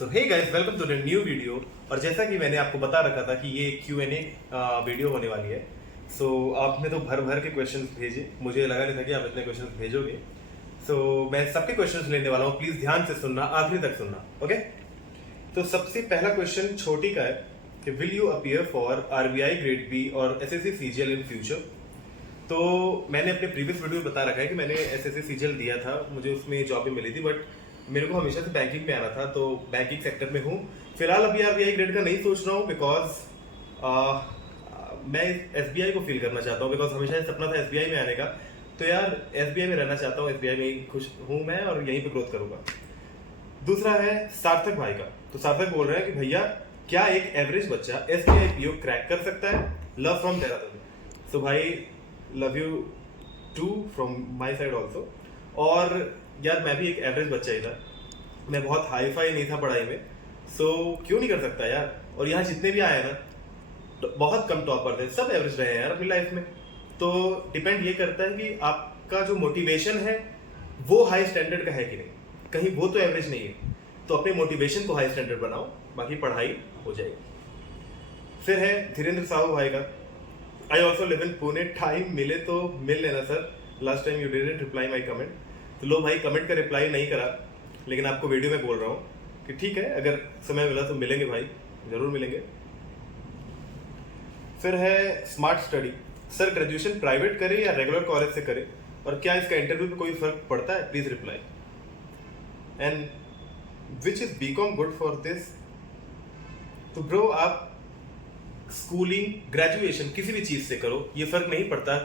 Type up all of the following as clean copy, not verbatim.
So hey guys, welcome to the new video. और जैसा कि मैंने आपको बता रखा था कि ये Q&A वीडियो होने वाली है। सो आपने तो भर भर के क्वेश्चंस भेजे, मुझे लगा नहीं था कि आप इतने क्वेश्चंस भेजोगे। सो मैं सबके क्वेश्चंस लेने वाला हूँ, प्लीज ध्यान से सुनना, आखिरी तक सुनना, ओके। तो सबसे पहला क्वेश्चन छोटी का है कि will you appear for RBI grade B और SSC CGL इन फ्यूचर। तो मैंने अपने प्रीवियस वीडियो में बता रखा है कि मैंने SSC CGL दिया था, मुझे उसमें जॉब भी मिली थी, बट मेरे को हमेशा से बैंकिंग में आना था, तो बैंकिंग सेक्टर में हूँ फिलहाल। अभी RBI ग्रेड का नहीं सोच रहा हूँ बिकॉज मैं SBI को फील करना चाहता हूँ, बिकॉज हमेशा सपना था SBI में आने का। तो यार SBI में रहना चाहता हूँ, SBI में ही खुश हूँ मैं और यहीं पे ग्रोथ करूंगा। दूसरा है सार्थक भाई का। तो सार्थक बोल रहे हैं कि भैया क्या एक एवरेज बच्चा SBI PO क्रैक कर सकता है? Love from Dehradun. सो भाई love you too from my side also. और यार मैं भी एक एवरेज बच्चा ही था, मैं बहुत हाई फाई नहीं था पढ़ाई में, सो क्यों नहीं कर सकता यार। और यहाँ जितने भी आए ना, तो बहुत कम टॉपर थे, सब एवरेज रहे हैं यार अपनी लाइफ में। तो डिपेंड ये करता है कि आपका जो मोटिवेशन है वो हाई स्टैंडर्ड का है कि नहीं, कहीं वो तो एवरेज नहीं है। तो अपने मोटिवेशन को हाई स्टैंडर्ड बनाओ, बाकी पढ़ाई हो जाएगी। फिर है धीरेन्द्र साहू भाई का। I also live in Pune, time मिले तो मिल लेना sir, last time you didn't reply my comment. तो लो भाई, कमेंट का रिप्लाई नहीं करा, लेकिन आपको वीडियो में बोल रहा हूँ कि ठीक है, अगर समय मिला तो मिलेंगे भाई, जरूर मिलेंगे। फिर है smart study. Sir graduation private करें या रेगुलर कॉलेज से करें, और क्या इसका इंटरव्यू पे कोई फर्क पड़ता है? Please reply. And which is BCom good for this? तो ब्रो आप स्कूलिंग ग्रेजुएशन किसी भी चीज से करो, ये फर्क नहीं पड़ता।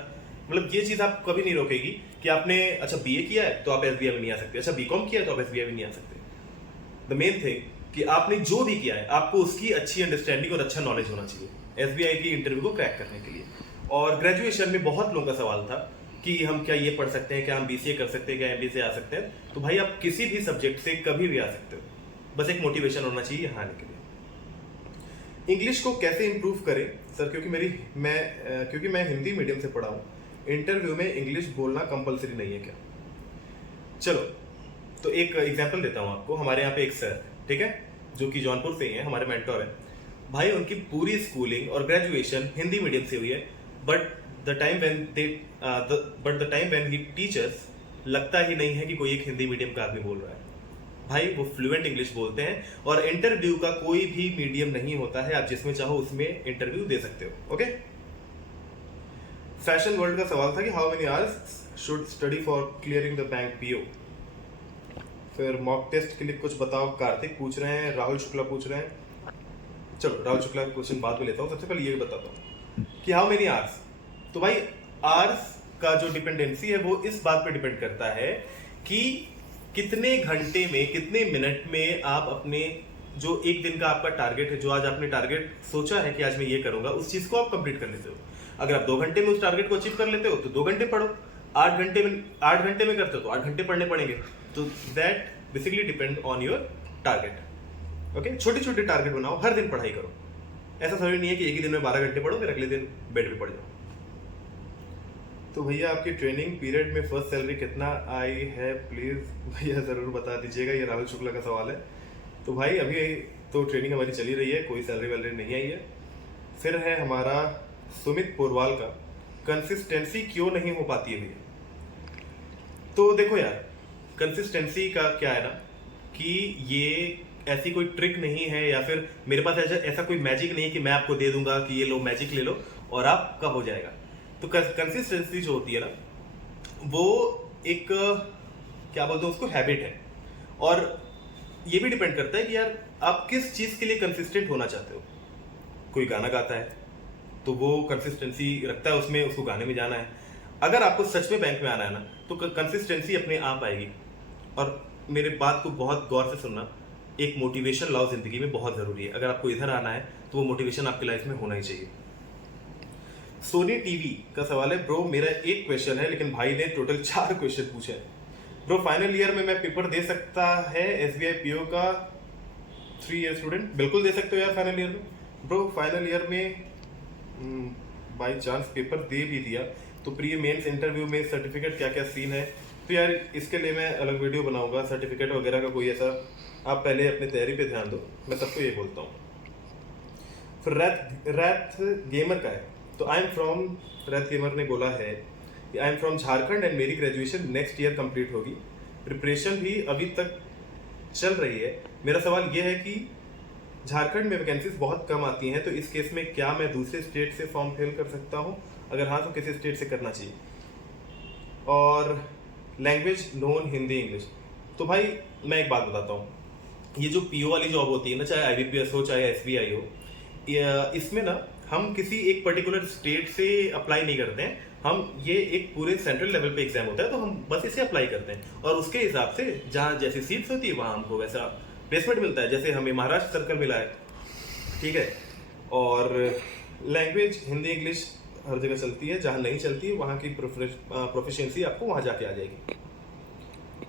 मतलब ये चीज आप कभी नहीं रोकेगी कि आपने अच्छा BA किया है तो आप SBI में नहीं आ सकते, अच्छा BCom किया है तो आप SBI में नहीं आ सकते। द मेन थिंग कि आपने जो भी किया है आपको उसकी अच्छी अंडरस्टैंडिंग और अच्छा नॉलेज होना चाहिए SBI की इंटरव्यू को क्रैक करने के लिए। और ग्रेजुएशन में बहुत लोगों का सवाल था कि हम क्या ये पढ़ सकते हैं, क्या हम BCA कर सकते हैं, क्या MBA से आ सकते हैं। तो भाई आप किसी भी सब्जेक्ट से कभी भी आ सकते हो, बस एक मोटिवेशन होना चाहिए यहाँ आने के लिए। इंग्लिश को कैसे इंप्रूव करें सर? क्योंकि मैं हिंदी मीडियम से पढ़ा हूँ, इंटरव्यू में इंग्लिश बोलना कंपलसरी नहीं है क्या? चलो तो एक एग्जांपल देता हूँ आपको। हमारे यहाँ पे एक सर, ठीक है, जो कि जौनपुर से ही है, हमारे मेंटोर है भाई। उनकी पूरी स्कूलिंग और ग्रेजुएशन हिंदी मीडियम से हुई है, but the time when he teachers लगता ही नहीं है कि कोई एक हिंदी मीडियम का आदमी बोल रहा है। भाई वो फ्लुएंट इंग्लिश बोलते हैं, और इंटरव्यू का कोई भी मीडियम नहीं होता है, आप जिसमें चाहो उसमें इंटरव्यू दे सकते हो, ओके। फैशन वर्ल्ड का सवाल था कि how many hours should study for clearing the bank PO। फिर मॉक टेस्ट के लिए कुछ बताओ, कार्तिक पूछ रहे हैं, राहुल शुक्ला पूछ रहे हैं। चलो राहुल शुक्ला का क्वेश्चन बाद में लेता हूँ, सबसे पहले ये बताता हूँ कि हाउ मेनी आवर्स। तो भाई आवर्स का जो डिपेंडेंसी है वो इस बात पे डिपेंड करता है कि कितने घंटे में, कितने मिनट में आप अपने जो एक दिन का आपका टारगेट है, जो आज आपने टारगेट सोचा है कि आज मैं ये करूंगा, उस चीज को आप कंप्लीट कर लेते हो। अगर आप 2 घंटे में उस टारगेट को अचीव कर लेते हो तो 2 घंटे पढ़ो, 8 घंटे में करते हो तो 8 घंटे पढ़ने पड़ेंगे। तो that basically depend on your target, okay. छोटे छोटे टारगेट बनाओ, हर दिन पढ़ाई करो। ऐसा जरूरी नहीं है कि एक ही दिन में 12 घंटे पढ़ो फिर अगले दिन बेड पे पढ़ जाओ। तो भैया आपकी ट्रेनिंग पीरियड में फर्स्ट सैलरी कितना आई है, प्लीज भैया जरूर बता दीजिएगा। ये राहुल शुक्ला का सवाल है। तो भाई अभी तो ट्रेनिंग हमारी चली रही है, कोई सैलरी वैलरी नहीं आई है। फिर है हमारा सुमित पोरवाल का, कंसिस्टेंसी क्यों नहीं हो पाती है भैया? तो देखो यार, कंसिस्टेंसी का क्या है ना कि ये ऐसी कोई ट्रिक नहीं है, या फिर मेरे पास ऐसा कोई मैजिक नहीं है कि मैं आपको दे दूंगा कि ये लो मैजिक ले लो और आपका हो जाएगा। तो कंसिस्टेंसी जो होती है ना, वो एक क्या बोलते हैं उसको, हैबिट है। और ये भी डिपेंड करता है कि यार आप किस चीज के लिए कंसिस्टेंट होना चाहते हो। कोई गाना गाता है तो वो कंसिस्टेंसी रखता है उसमें, उसको गाने में जाना है। अगर आपको सच में बैंक में आना है ना, तो कंसिस्टेंसी अपने आप आएगी। और मेरे बात को बहुत गौर से सुनना, एक मोटिवेशन लाओ जिंदगी में, बहुत जरूरी है। अगर आपको इधर आना है तो वो मोटिवेशन आपकी लाइफ में होना ही चाहिए। सोनी टीवी का सवाल है, ब्रो मेरा एक क्वेश्चन है लेकिन भाई ने टोटल 4 क्वेश्चन पूछे हैं। ब्रो फाइनल ईयर में मैं पेपर दे सकता है SBI PO का 3 ईयर स्टूडेंट? बिल्कुल दे सकते हो यार फाइनल ईयर में। ब्रो फाइनल ईयर में बाई चांस पेपर दे भी दिया तो प्री मेंस इंटरव्यू में सर्टिफिकेट क्या क्या सीन है? तो यार इसके लिए मैं अलग वीडियो बनाऊंगा। सर्टिफिकेट वगैरह का कोई ऐसा आप पहले अपनी तैयारी पे ध्यान दो, मैं सबको ये बोलता हूँ। फिर रैथ गेमर का है, तो I am from, wraith gamer ने बोला है कि I am from Jharkhand and मेरी ग्रेजुएशन नेक्स्ट ईयर कंप्लीट होगी, प्रिपरेशन भी अभी तक चल रही है। मेरा सवाल ये है कि झारखंड में वैकेंसीज बहुत कम आती हैं, तो इस केस में क्या मैं दूसरे स्टेट से फॉर्म फिल कर सकता हूँ? अगर हाँ तो किसी स्टेट से करना चाहिए? और लैंग्वेज नोन हिंदी इंग्लिश। तो भाई मैं एक बात बताता हूँ, ये जो पीओ वाली जॉब होती है ना, चाहे आईबीपीएस हो चाहे एसबीआई हो, इसमें ना हम किसी एक पर्टिकुलर स्टेट से अप्लाई नहीं करते हैं, हम ये एक पूरे सेंट्रल लेवल पे एग्जाम होता है, तो हम बस इसे अप्लाई करते हैं और उसके हिसाब से जहाँ जैसी सीट्स होती है वहाँ हमको वैसा प्लेसमेंट मिलता है। जैसे हमें महाराष्ट्र सर्कल मिला है, ठीक है। और लैंग्वेज हिंदी इंग्लिश हर जगह चलती है, जहाँ नहीं चलती है वहाँ की प्रोफिशिएंसी आपको वहाँ जाके आ जाएगी।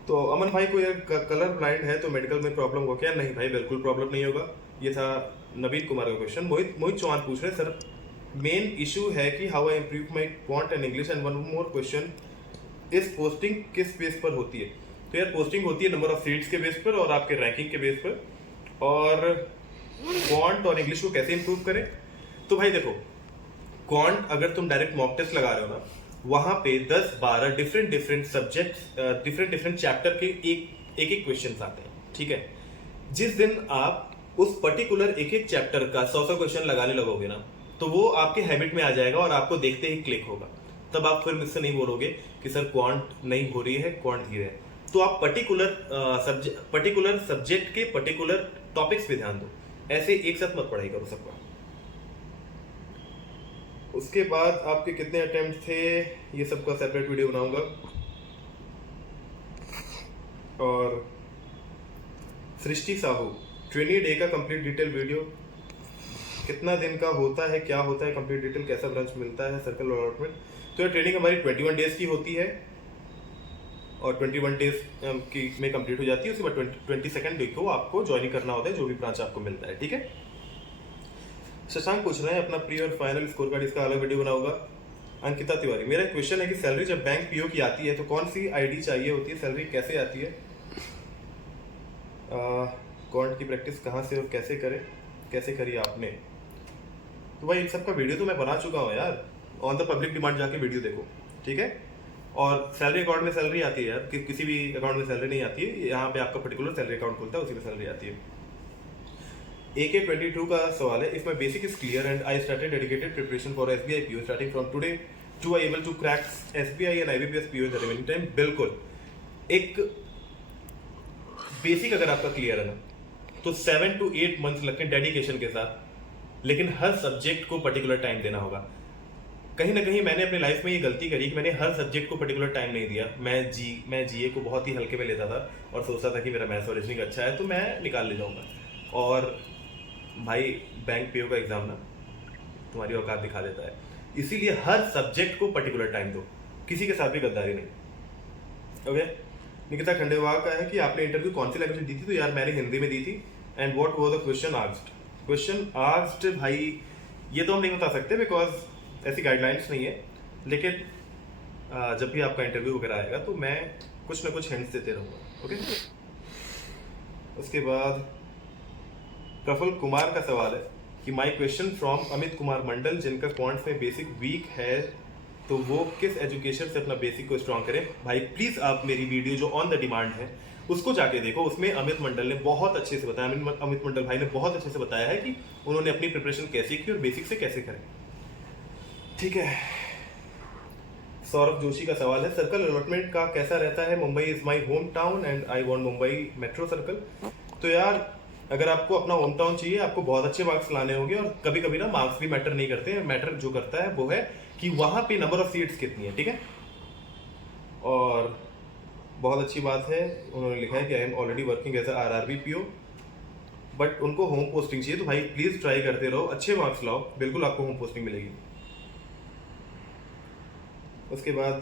तो अमन भाई को कलर ब्लाइंड है तो मेडिकल में प्रॉब्लम हो क्या? नहीं भाई, बिल्कुल प्रॉब्लम नहीं होगा। ये था नवीन कुमार का क्वेश्चन। मोहित चौहान पूछ रहे हैं, सर मेन इशू है कि how I improve my quant and English and one more question, इस पोस्टिंग किस बेस पर होती है? तो यार पोस्टिंग होती है नंबर ऑफ सीट्स के बेस पर और आपके रैंकिंग के बेस पर। और क्वांट और इंग्लिश को कैसे इंप्रूव करें? तो भाई देखो, क्वांट अगर तुम डायरेक्ट मॉक टेस्ट लगा रहे हो ना, वहां पे 10-12 डिफरेंट सब्जेक्ट्स, डिफरेंट चैप्टर के एक क्वेश्चन आते हैं, ठीक है। जिस दिन आप उस पर्टिकुलर एक चैप्टर का 100 क्वेश्चन लगाने लगोगे ना, तो वो आपके हैबिट में आ जाएगा और आपको देखते ही क्लिक होगा। तब आप फिर मुझसे नहीं बोलोगे कि सर क्वांट नहीं हो रही है, क्वांट धीरे है। तो आप पर्टिकुलर सब्जेक्ट के पर्टिकुलर टॉपिक्स पे ध्यान दो, ऐसे एक साथ मत पढ़ाई करो सबका। उसके बाद आपके कितने अटेम्प्ट थे, ये सबका सेपरेट वीडियो बनाऊंगा। और सृष्टि साहू, ट्रेनिंग डे का कंप्लीट डिटेल वीडियो कितना दिन का होता है, क्या होता है कंप्लीट डिटेल, कैसा ब्रांच मिलता है, सर्कल अलॉटमेंट? तो ये ट्रेनिंग हमारी 21 डेज की होती है और 21 डेज की में कंप्लीट हो जाती है। उसके बाद 22nd डे को आपको ज्वाइन करना होता है जो भी ब्रांच आपको मिलता है, ठीक है। शशांक पूछ रहे हैं अपना प्री और फाइनल स्कोर कार्ड, इसका अलग वीडियो बनाऊंगा। अंकिता तिवारी, मेरा एक क्वेश्चन है कि सैलरी जब बैंक पीओ की आती है तो कौन सी आईडी चाहिए होती है, सैलरी कैसे आती है, क्वांट की प्रैक्टिस कहाँ से और कैसे करी आपने? तो भाई इन सब का वीडियो तो मैं बना चुका हूँ यार, ऑन द पब्लिक डिमांड जाके वीडियो देखो, ठीक है। और सैलरी अकाउंट में सैलरी आती है यार, किसी भी अकाउंट में सैलरी नहीं आती है, यहाँ पे आपका पर्टिकुलर सैलरी अकाउंट खुलता है, उसी में सैलरी आती है। AK22 का सवाल है, if my basic is clear and I started dedicated preparation for SBI PO starting from today, to I able to crack SBI and IBPS PO in the remaining time? बिल्कुल, एक basic अगर आपका clear है ना, तो 7 to 8 months लगते हैं dedication के साथ, लेकिन हर सब्जेक्ट को पर्टिकुलर टाइम देना होगा। कहीं ना कहीं मैंने अपनी लाइफ में ये गलती करी कि मैंने हर सब्जेक्ट को पर्टिकुलर टाइम नहीं दिया। मैं GA को बहुत ही हल्के में लेता था और सोचता था कि मेरा मैथ्स और रीजनिंग अच्छा है तो मैं निकाल ले जाऊंगा। और भाई बैंक पीओ का एग्जाम ना तुम्हारी औकात दिखा देता है, इसीलिए हर सब्जेक्ट को पर्टिकुलर टाइम दो, किसी के साथ भी गद्दारी नहीं। ओके। निकिता खंडेवाल का है कि आपने इंटरव्यू कौन सी लैंग्वेज दी थी? तो यार मैंने हिंदी में दी थी। And what was the question asked? भाई ये तो हम नहीं बता सकते बिकॉज ऐसी गाइडलाइंस नहीं है, लेकिन जब भी आपका इंटरव्यू वगैरह आएगा तो मैं कुछ ना कुछ हिंट्स देते रहूँगा। ओके। उसके बाद प्रफुल्ल कुमार का सवाल है कि my question from Amit Kumar Mandal, जिनका क्वांट्स में बेसिक वीक है तो वो किस एजुकेशन से अपना बेसिक को स्ट्रॉन्ग करें? भाई प्लीज आप मेरी वीडियो जो ऑन द डिमांड है उसको जाके देखो, उसमें अमित मंडल ने बहुत अच्छे से बताया, अमित मंडल भाई ने बहुत अच्छे से बताया है कि उन्होंने अपनी प्रिपरेशन कैसे की और बेसिक से कैसे करें, ठीक है। सौरभ जोशी का सवाल है, सर्कल अलॉटमेंट का कैसा रहता है? Mumbai is my home town and I want Mumbai metro circle. तो यार अगर आपको अपना होम टाउन चाहिए, आपको बहुत अच्छे मार्क्स लाने होंगे, और कभी कभी ना मार्क्स भी मैटर नहीं करते हैं, मैटर जो करता है वो है कि वहां पे नंबर ऑफ सीट्स कितनी है, ठीक है। और बहुत अच्छी बात है, उन्होंने लिखा है कि I am already working as RRB PO but उनको होम पोस्टिंग चाहिए। तो भाई प्लीज ट्राई करते रहो, अच्छे मार्क्स लाओ, बिल्कुल आपको होम पोस्टिंग मिलेगी। उसके बाद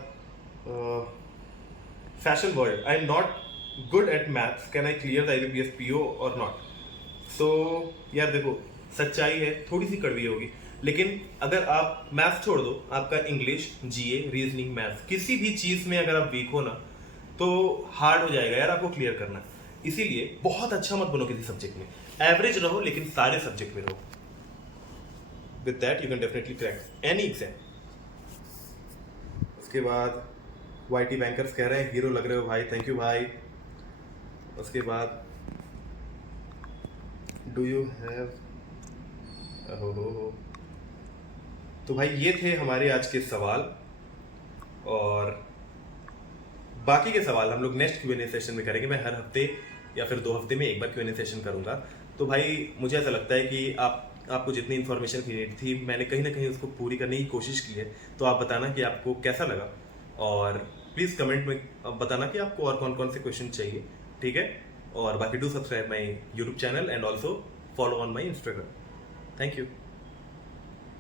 fashion world, I am not good at maths, can I clear the IBPS PO और नॉट? तो यार देखो, सच्चाई है, थोड़ी सी कड़वी होगी, लेकिन अगर आप मैथ्स छोड़ दो, आपका इंग्लिश, GA, रीजनिंग, मैथ्स, किसी भी चीज में अगर आप वीक हो ना तो हार्ड हो जाएगा यार आपको क्लियर करना। इसीलिए बहुत अच्छा मत बनो किसी सब्जेक्ट में, एवरेज रहो लेकिन सारे सब्जेक्ट में रहो. With that you can definitely crack any exam. उसके बाद वाईटी बैंकर्स कह रहे हैं हीरो लग रहे हो भाई, थैंक यू भाई. उसके बाद डू यू हैव, हो. तो भाई ये थे हमारे आज के सवाल, और बाकी के सवाल हम लोग नेक्स्ट Q&A सेशन में करेंगे. मैं हर हफ्ते या फिर 2 हफ्ते में एक बार Q&A सेशन करूंगा. तो भाई मुझे ऐसा लगता है कि आपको जितनी इन्फॉर्मेशन क्रिएट थी मैंने कहीं ना कहीं उसको पूरी करने की कोशिश की है. तो आप बताना कि आपको कैसा लगा, और प्लीज़ कमेंट में बताना कि आपको और कौन कौन से क्वेश्चन चाहिए. ठीक है, और बाकी do subscribe my YouTube channel and also follow on my Instagram. Thank you.